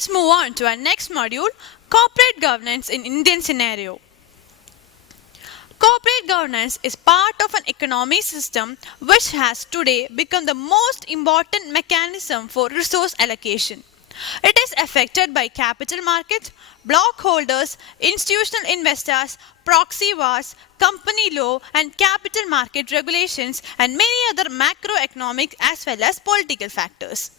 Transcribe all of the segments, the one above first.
Let's move on to our next module, corporate governance in Indian scenario. Corporate governance is part of an economic system which has today become the most important mechanism for resource allocation. It is affected by capital markets, block holders, institutional investors, proxy wars, company law, and capital market regulations, and many other macroeconomic as well as political factors.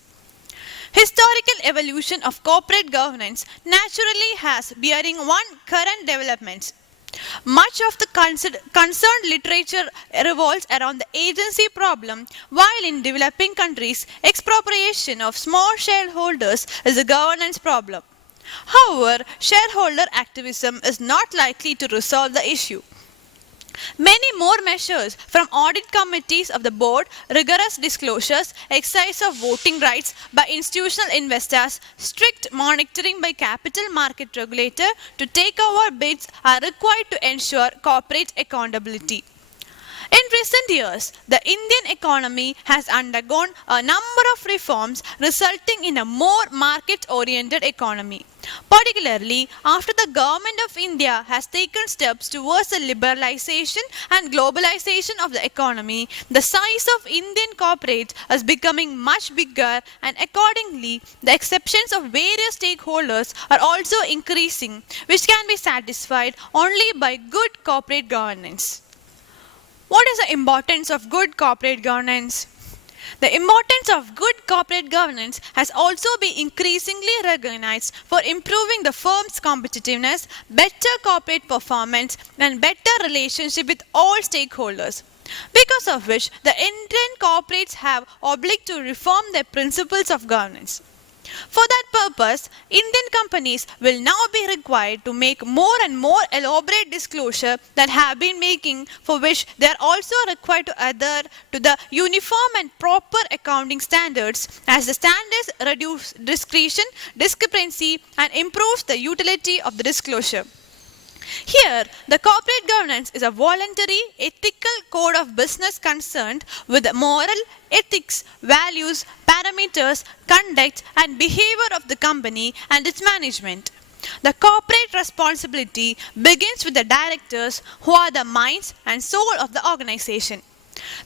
Historical evolution of corporate governance naturally has bearing on current developments. Much of the concerned literature revolves around the agency problem, while in developing countries, expropriation of small shareholders is a governance problem. However, shareholder activism is not likely to resolve the issue. Many more measures from audit committees of the board, rigorous disclosures, exercise of voting rights by institutional investors, strict monitoring by capital market regulator to take over bids are required to ensure corporate accountability. In recent years, the Indian economy has undergone a number of reforms resulting in a more market-oriented economy. Particularly after the government of India has taken steps towards the liberalization and globalization of the economy, the size of Indian corporates is becoming much bigger, and accordingly, the exceptions of various stakeholders are also increasing, which can be satisfied only by good corporate governance. What is the importance of good corporate governance? The importance of good corporate governance has also been increasingly recognized for improving the firm's competitiveness, better corporate performance, and better relationship with all stakeholders. Because of which, the Indian corporates have obliged to reform their principles of governance. For that purpose, Indian companies will now be required to make more and more elaborate disclosure than have been making, for which they are also required to adhere to the uniform and proper accounting standards, as the standards reduce discretion, discrepancy, and improves the utility of the disclosure. Here, the corporate governance is a voluntary, ethical code of business concerned with moral, ethics, values, parameters, conduct, and behavior of the company and its management. The corporate responsibility begins with the directors, who are the minds and soul of the organization.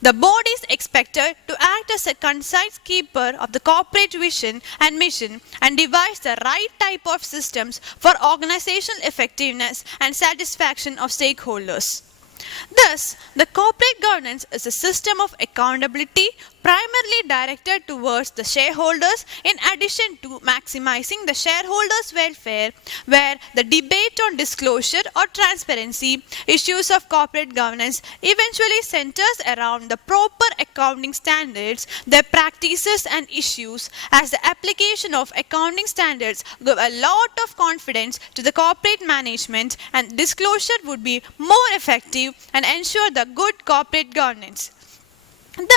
The board is expected to act as a concise keeper of the corporate vision and mission and devise the right type of systems for organizational effectiveness and satisfaction of stakeholders. Thus, the corporate governance is a system of accountability primarily directed towards the shareholders in addition to maximizing the shareholders' welfare, where the debate on disclosure or transparency issues of corporate governance eventually centers around the proper accounting standards, their practices and issues, as the application of accounting standards give a lot of confidence to the corporate management, and disclosure would be more effective and ensure the good corporate governance.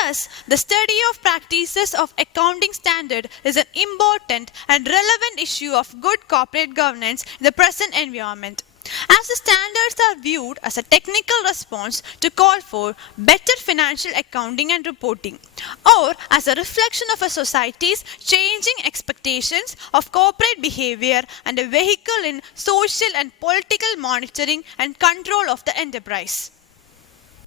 Thus, the study of practices of accounting standard is an important and relevant issue of good corporate governance in the present environment. As the standards are viewed as a technical response to call for better financial accounting and reporting, or as a reflection of a society's changing expectations of corporate behavior and a vehicle in social and political monitoring and control of the enterprise.